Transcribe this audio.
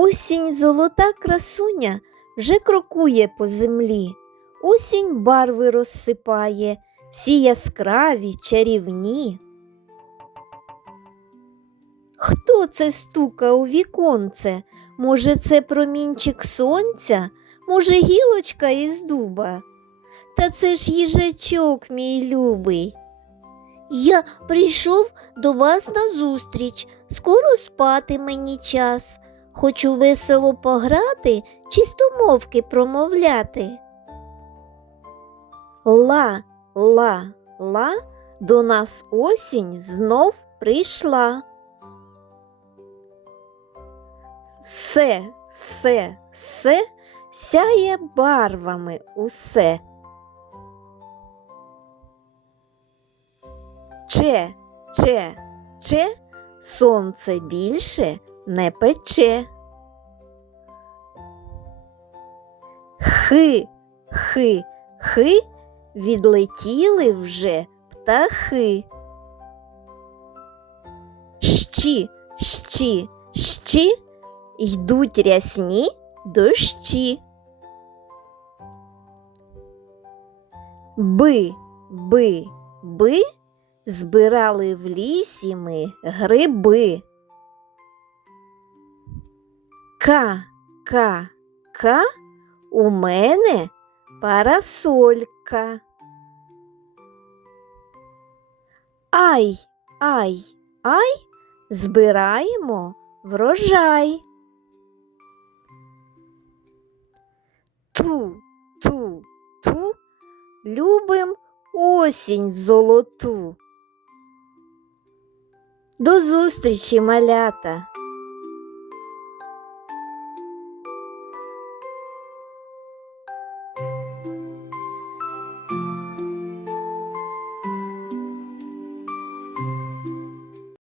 Осінь золота красуня вже крокує по землі. Осінь барви розсипає, всі яскраві, чарівні. Хто це стука у віконце? Може, це промінчик сонця, може, гілочка із дуба? Та це ж їжачок, мій любий. Я прийшов до вас на зустріч. Скоро спати мені час. Хочу весело пограти, чистомовки промовляти. Ла, ла, ла, до нас осінь знов прийшла. Се, се, се, сяє барвами усе. Че, че, че, сонце більше не пече. Хи, хи, хи, відлетіли вже птахи. Щі, щі, щі, йдуть рясні дощі. Би, би, би, збирали в лісі ми гриби. Ка, ка, ка, у мене парасолька. Ай, ай, ай, збираємо врожай. Ту, ту, ту, любим осінь золоту. До зустрічі, малята!